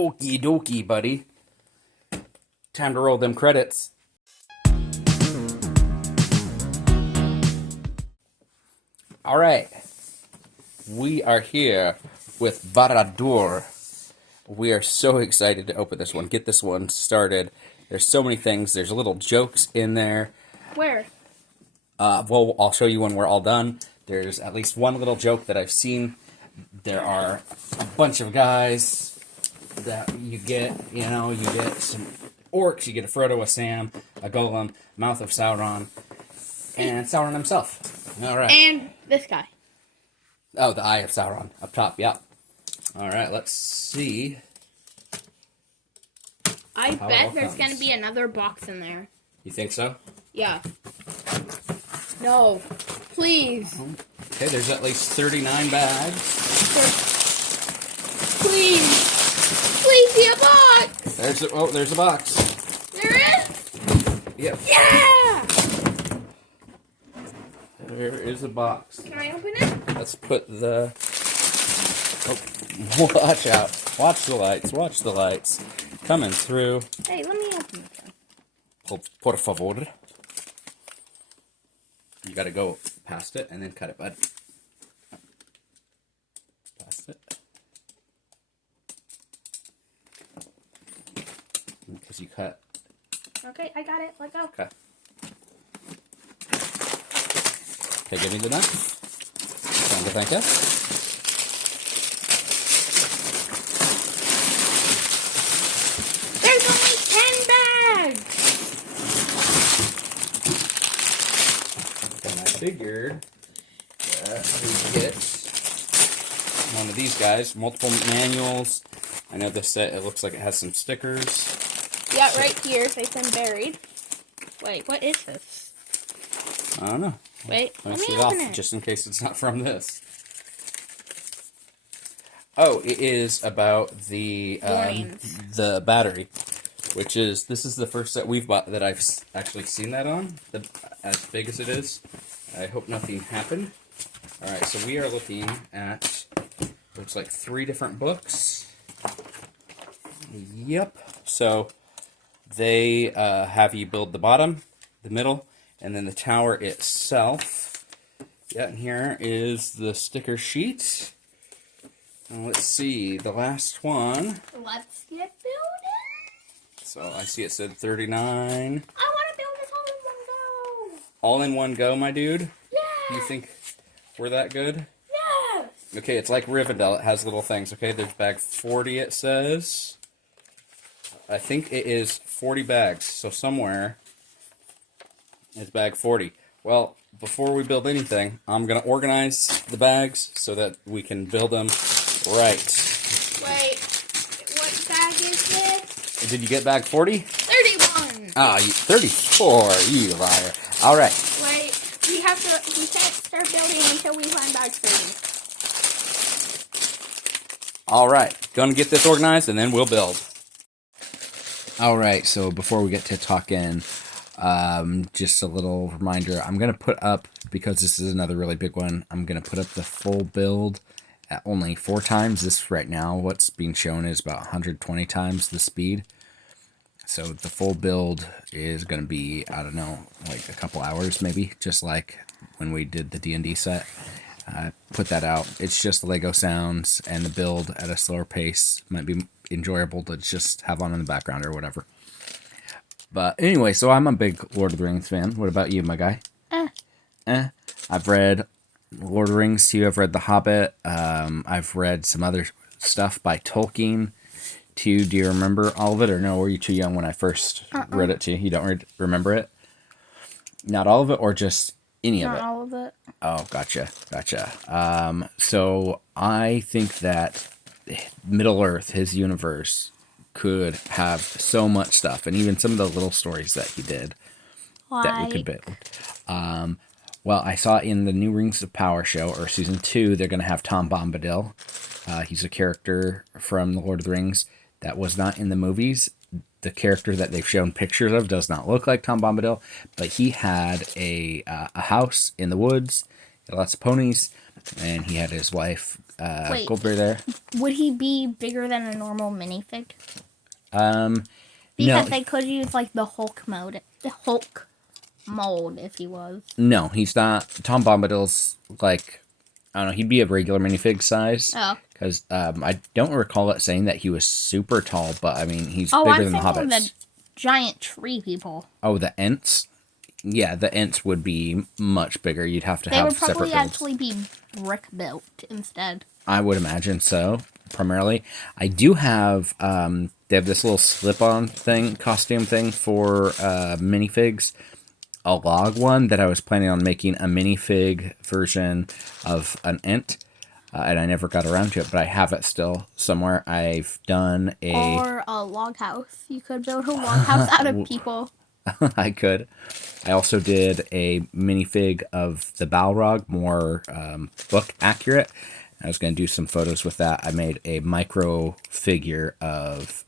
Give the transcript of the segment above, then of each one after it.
Okie dokie, buddy. Time to roll them credits. All right. We are here with Barad-Dûr. We are so excited to open this one, get this one started. There's so many things. There's little jokes in there. Where? Well, I'll show you when we're all done. There's at least one little joke that I've seen. There are a bunch of guys that you get some orcs, you get a Frodo, a Sam, a Golem, Mouth of Sauron, and Sauron himself. All right. And this guy. Oh, the Eye of Sauron up top, yep. All right, let's see. I bet there's going to be another box in there. You think so? Yeah. No. Please. Okay, there's at least 39 bags. Please. Please be a box. There's a box. There is? Yep. Yeah! There is a box. Can I open it? Let's put the... Oh, watch out. Watch the lights. Watch the lights. Coming through. Hey, let me open it. Por favor. You gotta go past it and then cut it, bud. Past it. Because you cut. Okay, I got it. Let go. Okay. Okay, give me the knife. Time to thank you. There's only 10 bags! And I figured that we'd get one of these guys, multiple manuals. I know this set, it looks like it has some stickers. Yeah, right here, safe and buried. Wait, what is this? I don't know. Wait, Let let me me see it open off, it. just in case it's not from this. Oh, it is about the battery, which is, this is the first set we've bought that I've actually seen that on, as big as it is. I hope nothing happened. Alright, so we are looking at, looks like 3 different books. Yep. So, they have you build the bottom, the middle, and then the tower itself. Yeah, and here is the sticker sheet. Now let's see, the last one. Let's get building. So I see it said 39. I want to build this all in one go. All in one go, my dude? Yeah. You think we're that good? Yes. Okay, it's like Rivendell. It has little things. Okay, there's bag 40, it says. I think it is 40 bags. So somewhere is bag 40. Well, before we build anything, I'm going to organize the bags so that we can build them right. Wait, what bag is this? Did you get bag 40? 31. Ah, 34, you liar. All right. Wait, we can't start building until we find bag 30. All right. Gonna get this organized and then we'll build. All right, so before we get to talking, just a little reminder. I'm going to put up, because this is another really big one, I'm going to put up the full build at only 4 times. This right now, what's being shown is about 120 times the speed. So the full build is going to be, I don't know, like a couple hours maybe, just like when we did the D&D set. Put that out. It's just Lego sounds, and the build at a slower pace might be enjoyable to just have on in the background or whatever. But anyway, so I'm a big Lord of the Rings fan. What about you, my guy? I've read Lord of the Rings too. I've read The Hobbit. I've read some other stuff by Tolkien too. Do you remember all of it, or no? Were you too young when I first read it to you? You don't remember it? Not all of it, or just any of it? Not all of it. Oh, gotcha. So I think that Middle-earth, his universe, could have so much stuff, and even some of the little stories that he did that we could build. Well, I saw in the new Rings of Power show, or season 2, they're going to have Tom Bombadil. He's a character from The Lord of the Rings that was not in the movies. The character that they've shown pictures of does not look like Tom Bombadil, but he had a house in the woods. Had lots of ponies, and he had his wife, Wait. Goldberry there. Would he be bigger than a normal minifig? No, Because they could use like the Hulk mold if he was. no, he's not. Tom Bombadil's like, I don't know, he'd be a regular minifig size. Oh. Because I don't recall it saying that he was super tall, but I mean, he's Oh, bigger I'm than the thinking Hobbits. the giant tree people. Oh, the Ents? Yeah, the Ents would be much bigger. You'd have to They have would separate probably builds. actually be brick built instead. I would imagine so, primarily. I do have, they have this little slip-on thing, costume thing for minifigs. A log one that I was planning on making a minifig version of an Ent. And I never got around to it, but I have it still somewhere. I've done Or a log house. You could build a log house out of people. I could. I also did a minifig of the Balrog, more book accurate. I was going to do some photos with that. I made a micro figure of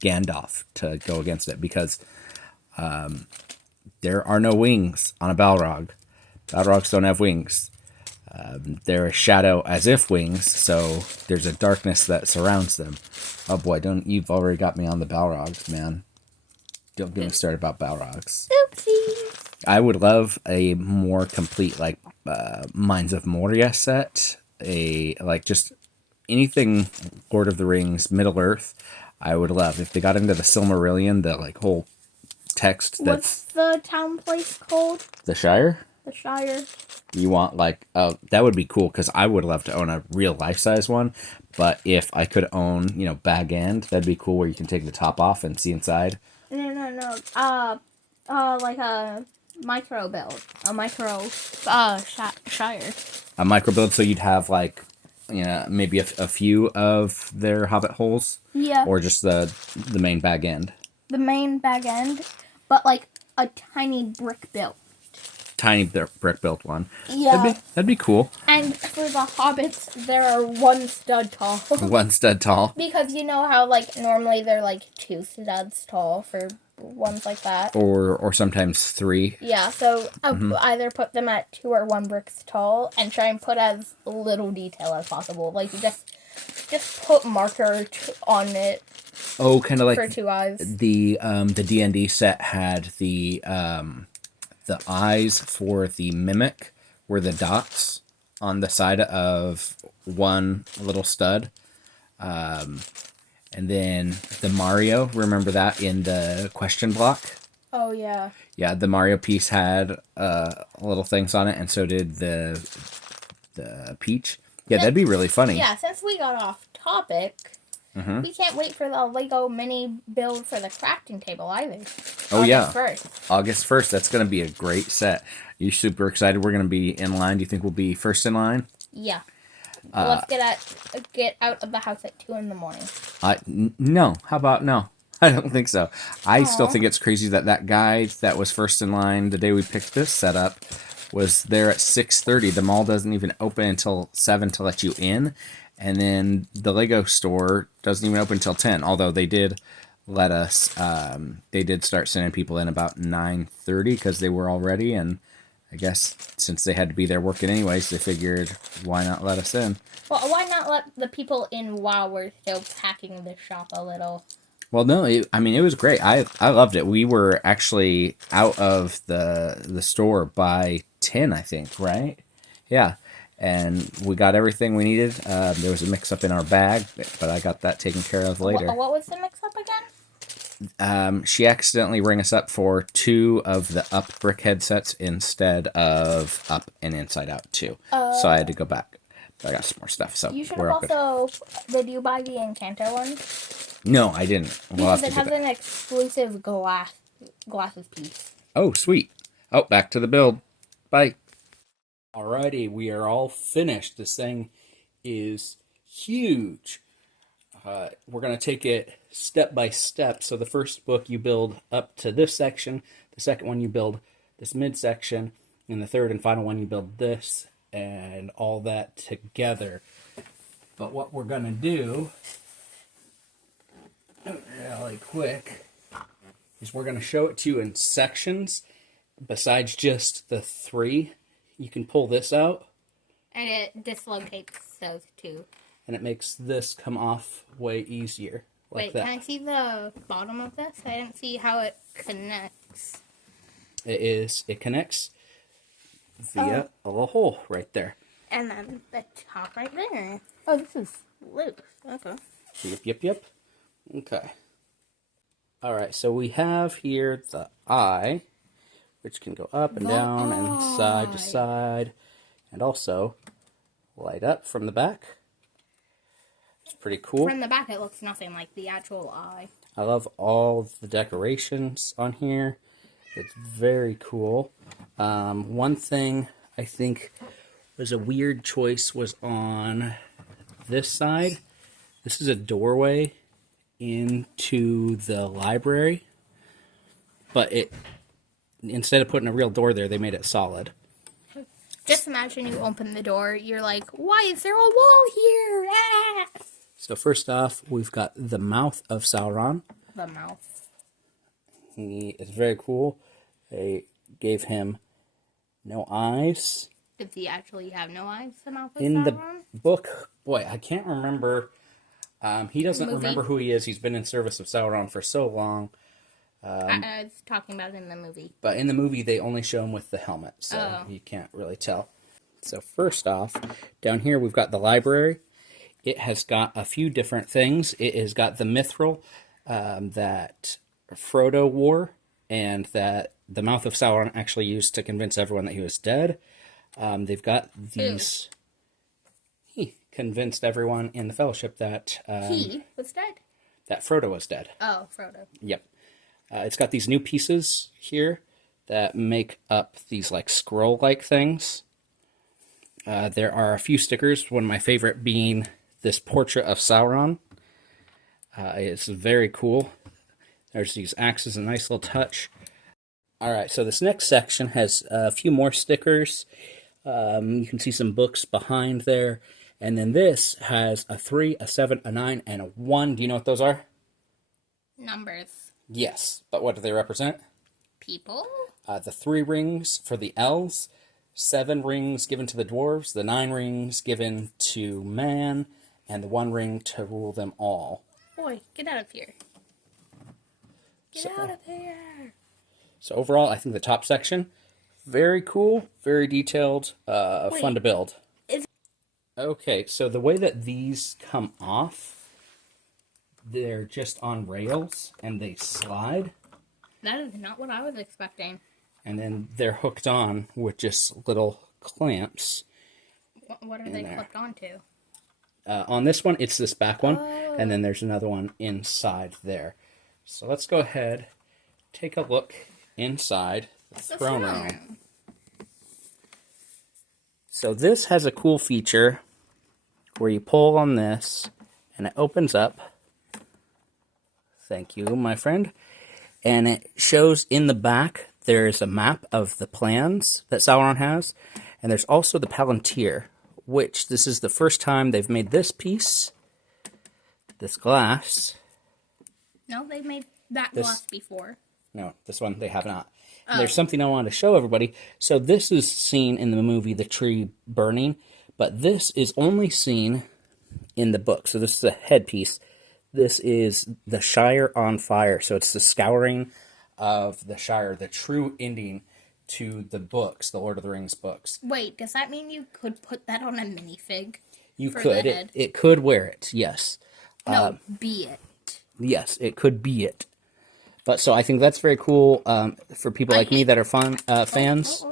Gandalf to go against it because there are no wings on a Balrog. Balrogs don't have wings. They're a shadow as if wings, so there's a darkness that surrounds them. Oh boy, you've already got me on the Balrogs, man. Don't get me started about Balrogs. Oopsie. I would love a more complete, like, Mines of Moria set. Just anything Lord of the Rings, Middle Earth, I would love. If they got into the Silmarillion, the, like, whole text What's the town place called? The Shire? The Shire. You want, like, that would be cool, because I would love to own a real life-size one, but if I could own, Bag End, that'd be cool, where you can take the top off and see inside. No. Like a micro build. A micro, Shire. A micro build, so you'd have, like, maybe a few of their hobbit holes? Yeah. Or just the main Bag End? The main Bag End, but like a tiny brick built. Tiny brick built one. Yeah. That'd be cool. And for the hobbits, they're one stud tall. One stud tall. Because you know how, like, normally they're, like, 2 studs tall for ones like that? Or sometimes 3. Yeah, so either put them at 2 or 1 bricks tall and try and put as little detail as possible. Like, you just put marker on it. Oh, kind of like for 2 eyes. The D&D set had the eyes for the mimic were the dots on the side of one little stud. And then the Mario, remember that in the question block? Oh, yeah. Yeah, the Mario piece had little things on it, and so did the Peach. Yeah, that'd be really funny. Yeah, since we got off topic, we can't wait for the Lego mini build for the crafting table either. Oh, yeah. August 1st. August 1st. That's going to be a great set. You super excited we're going to be in line? Do you think we'll be first in line? Yeah. Let's get out of the house at 2 in the morning. No. How about no? I don't think so. I still think it's crazy that guy that was first in line the day we picked this setup was there at 6:30. The mall doesn't even open until 7 to let you in. And then the Lego store doesn't even open until 10. Although they did let us, they did start sending people in about 9:30 because they were all ready. And I guess since they had to be there working anyways, they figured, why not let us in? Well, why not let the people in while we're still packing the shop a little? Well, no, it was great. I loved it. We were actually out of the store by 10, I think, right? Yeah. And we got everything we needed. There was a mix-up in our bag, but I got that taken care of later. What was the mix-up again? She accidentally rang us up for 2 of the Up brick headsets instead of Up and Inside Out 2. So I had to go back. I got some more stuff, so you should we're have also... Did you buy the Encanto one? No, I didn't. Because it has an exclusive glasses piece. Oh, sweet. Oh, back to the build. Bye. Alrighty, we are all finished. This thing is huge. We're going to take it step by step. So the first book you build up to this section. The second one you build this midsection. And the third and final one you build this. And all that together. But what we're going to do, really quick, is we're going to show it to you in sections. Besides just the 3. You can pull this out, And it dislocates those two. And it makes this come off way easier. Like Wait, that. can I see the bottom of this? I didn't see how it connects. It connects via a little hole right there. And then the top right there. Oh, this is loose. Okay. Yep. Okay. Alright, so we have here the eye, which can go up and down and side to side, and also light up from the back. It's pretty cool. From the back, it looks nothing like the actual eye. I love all the decorations on here. It's very cool. One thing I think was a weird choice was on this side. This is a doorway into the library, but instead of putting a real door there, they made it solid. Just imagine you open the door, you're like, why is there a wall here? Ah! So first off, we've got the mouth of Sauron. The mouth. He is very cool. They gave him no eyes. Does he actually have no eyes, the mouth of In Sauron? the book, boy, I can't remember. He doesn't remember who he is. He's been in service of Sauron for so long. I was talking about it in the movie. But in the movie, they only show him with the helmet, so you can't really tell. So first off, down here we've got the library. It has got a few different things. It has got the mithril that Frodo wore, and that the mouth of Sauron actually used to convince everyone that he was dead. They've got these... He convinced everyone in the Fellowship that... he was dead? That Frodo was dead. Oh, Frodo. Yep. It's got these new pieces here that make up these like scroll-like things. There are a few stickers, one of my favorite being this portrait of Sauron. It's very cool. There's these axes, a nice little touch. Alright, so this next section has a few more stickers. You can see some books behind there. And then this has a 3, a 7, a 9, and a 1. Do you know what those are? Numbers. Yes, but what do they represent? People? The 3 rings for the elves, 7 rings given to the dwarves, the 9 rings given to man, and the 1 ring to rule them all. Boy, get out of here. Get out of here. So overall, I think the top section, very cool, very detailed, fun to build. Okay, so the way that these come off, they're just on rails, and they slide. That is not what I was expecting. And then they're hooked on with just little clamps. What are they clipped onto? On this one, it's this back one, and then there's another one inside there. So let's go ahead, take a look inside the throne room. So this has a cool feature where you pull on this, and it opens up. Thank you, my friend. And it shows in the back, there's a map of the plans that Sauron has, and there's also the Palantir, which this is the first time they've made this piece, this glass. No, they've made that glass before. No, this one they have not. Oh. There's something I want to show everybody. So this is seen in the movie The Tree Burning, but this is only seen in the book. So this is a headpiece. This is the Shire on fire. So it's the scouring of the Shire, the true ending to the books, the Lord of the Rings books. Wait, does that mean you could put that on a minifig? You could. It could wear it, yes. No, be it. Yes, it could be it. But so I think that's very cool for people like me that are fans.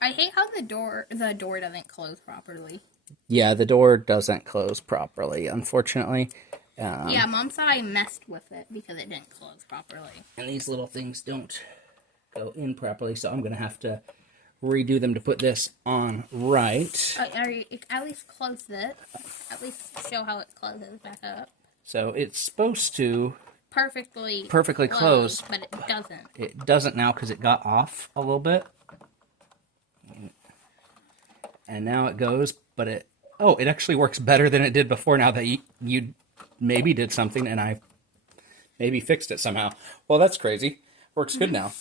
I hate how the door doesn't close properly. Yeah, the door doesn't close properly, unfortunately. Yeah, Mom said I messed with it because it didn't close properly. And these little things don't go in properly, so I'm going to have to redo them to put this on right. At least close it. At least show how it closes back up. So it's supposed to perfectly close, but it doesn't. It doesn't now because it got off a little bit. And now it goes, but it actually works better than it did before now that you maybe did something and I maybe fixed it somehow. Well, that's crazy. Works good now.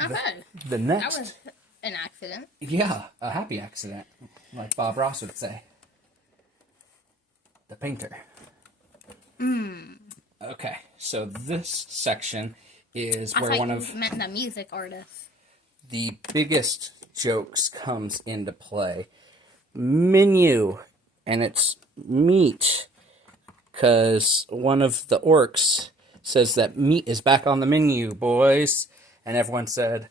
Okay. The next an accident. Yeah, a happy accident, like Bob Ross would say. The painter. Okay, so this section is where one of meant the music artist. the biggest jokes comes into play. Menu, and it's meat, because one of the orcs says that meat is back on the menu, boys. And everyone said,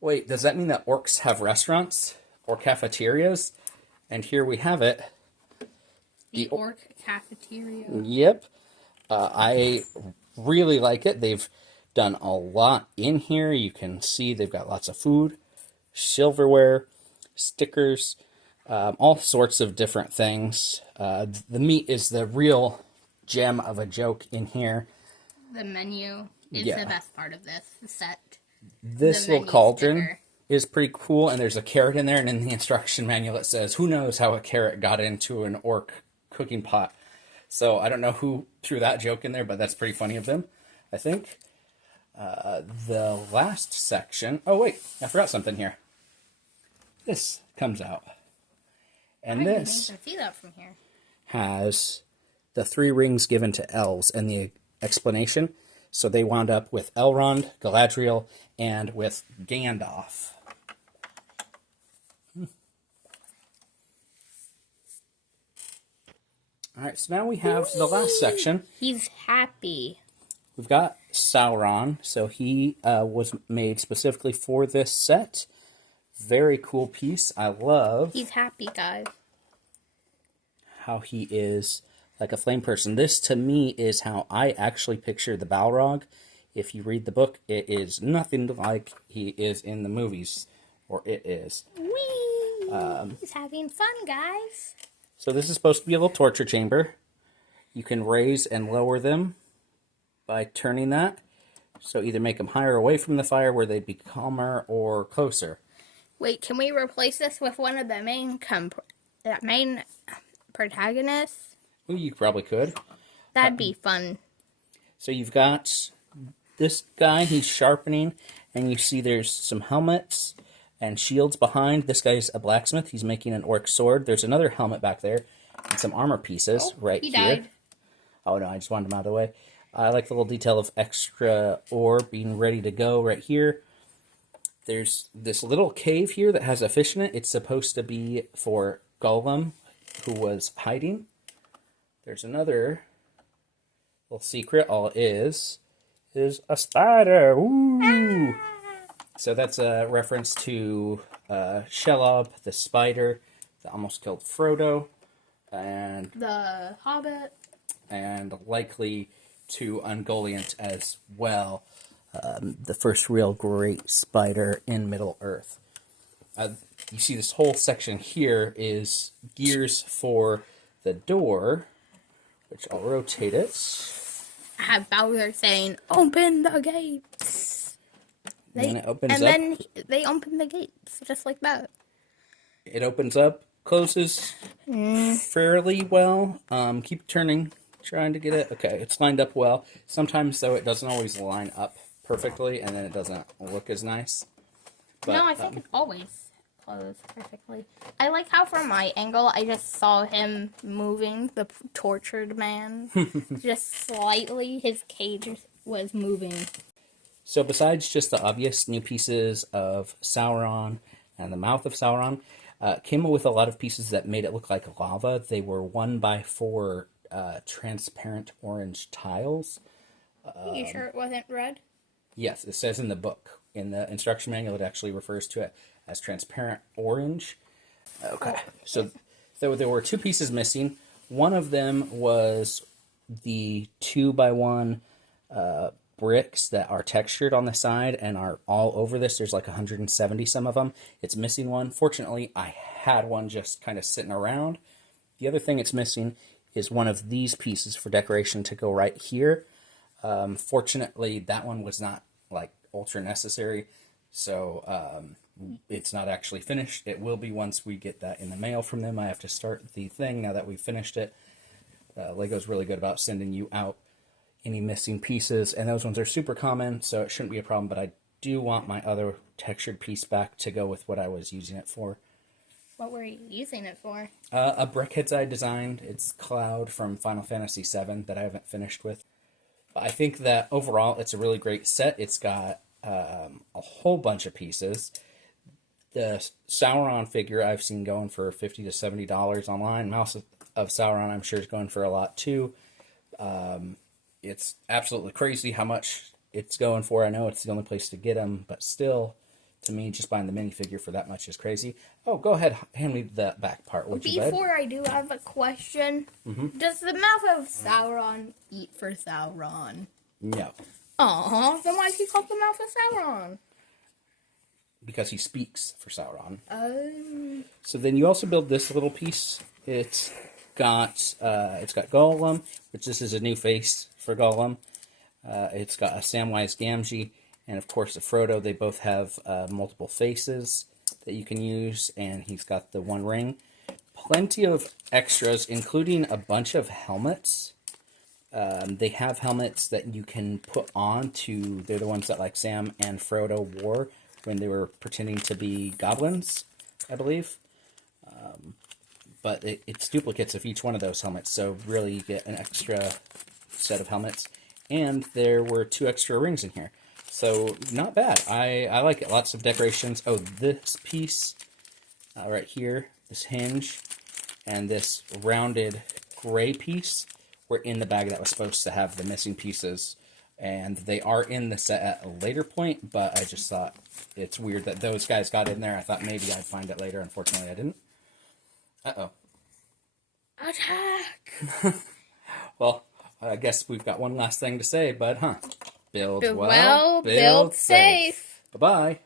wait, does that mean that orcs have restaurants or cafeterias? And here we have it. The orc cafeteria. Yep. I really like it. They've done a lot in here. You can see they've got lots of food, silverware, stickers, all sorts of different things. The meat is the real gem of a joke in here. The menu is the best part of this set. This little cauldron is pretty cool, and there's a carrot in there, and in the instruction manual it says, who knows how a carrot got into an orc cooking pot. So I don't know who threw that joke in there, but that's pretty funny of them, I think. The last section... Oh, wait, I forgot something here. This comes out. And this see that from here. has the 3 rings given to elves and the explanation. So they wound up with Elrond, Galadriel, and with Gandalf. All right, so now we have the last section. He's happy. We've got Sauron, so he was made specifically for this set. Very cool piece. I love... He's happy, guys. How he is like a flame person. This, to me, is how I actually picture the Balrog. If you read the book, it is nothing like he is in the movies, or it is. Whee! He's having fun, guys. So this is supposed to be a little torture chamber. You can raise and lower them by turning that. So either make them higher away from the fire where they'd be calmer or closer. Wait, can we replace this with one of the main protagonists? Well, you probably could. That'd be fun. So you've got this guy, he's sharpening, and you see there's some helmets and shields behind. This guy's a blacksmith. He's making an orc sword. There's another helmet back there and some armor pieces right here. Died. Oh, no, I just wanted him out of the way. I like the little detail of extra ore being ready to go right here. There's this little cave here that has a fish in it. It's supposed to be for Gollum, who was hiding. There's another little secret. All it is a spider. Ooh! So that's a reference to Shelob, the spider that almost killed Frodo, and the Hobbit, and likely to Ungoliant as well, the first real great spider in Middle Earth. You see this whole section here is gears for the door, which I'll rotate it. I have Bowser saying, "Open the gates." And it opens up. Then they open the gates, just like that. It opens up, closes fairly well. Keep turning, trying to get it. Okay, it's lined up well. Sometimes, though, it doesn't always line up perfectly, and then it doesn't look as nice. But, no, I think it always closes perfectly. I like how from my angle, I just saw him moving, the tortured man. Just slightly, his cage was moving. So besides just the obvious new pieces of Sauron and the mouth of Sauron, came with a lot of pieces that made it look like lava. They were 1x4 transparent orange tiles. Are you sure it wasn't red? Yes, it says in the book. In the instruction manual, it actually refers to it as transparent orange. Okay, so there were 2 pieces missing. One of them was the 2x1 bricks that are textured on the side and are all over this. There's like 170 some of them. It's missing one. Fortunately, I had one just kind of sitting around. The other thing it's missing is one of these pieces for decoration to go right here. Fortunately, that one was not like ultra necessary, so it's not actually finished. It will be once we get that in the mail from them. I have to start the thing now that we've finished it. Lego's really good about sending you out any missing pieces, and those ones are super common, so it shouldn't be a problem, but I do want my other textured piece back to go with what I was using it for. What were you using it for? A brickheads I designed. It's Cloud from Final Fantasy VII that I haven't finished with. I think that overall it's a really great set. It's got a whole bunch of pieces. The Sauron figure I've seen going for $50 to $70 online. Mouse of Sauron I'm sure is going for a lot too. It's absolutely crazy how much it's going for. I know it's the only place to get them, but still, to me, just buying the minifigure for that much is crazy. Oh, go ahead, hand me that back part, would you, bud? Before I do, I have a question. Does the mouth of Sauron eat for Sauron? No. Aw, then why is he called the mouth of Sauron? Because he speaks for Sauron. Oh. So then you also build this little piece. It's got Gollum, which this is a new face for Gollum. It's got a Samwise Gamgee, and of course a Frodo. They both have multiple faces that you can use, and he's got the one ring. Plenty of extras, including a bunch of helmets. They have helmets that you can put on to, they're the ones that like Sam and Frodo wore when they were pretending to be goblins, I believe. But it's duplicates of each one of those helmets, so really you get an extra set of helmets. And there were 2 extra rings in here. So, not bad. I like it. Lots of decorations. Oh, this piece right here, this hinge, and this rounded gray piece were in the bag that was supposed to have the missing pieces. And they are in the set at a later point, but I just thought it's weird that those guys got in there. I thought maybe I'd find it later. Unfortunately, I didn't. Uh-oh. Attack! Well, I guess we've got one last thing to say, but, Build Build well, build safe. Bye-bye.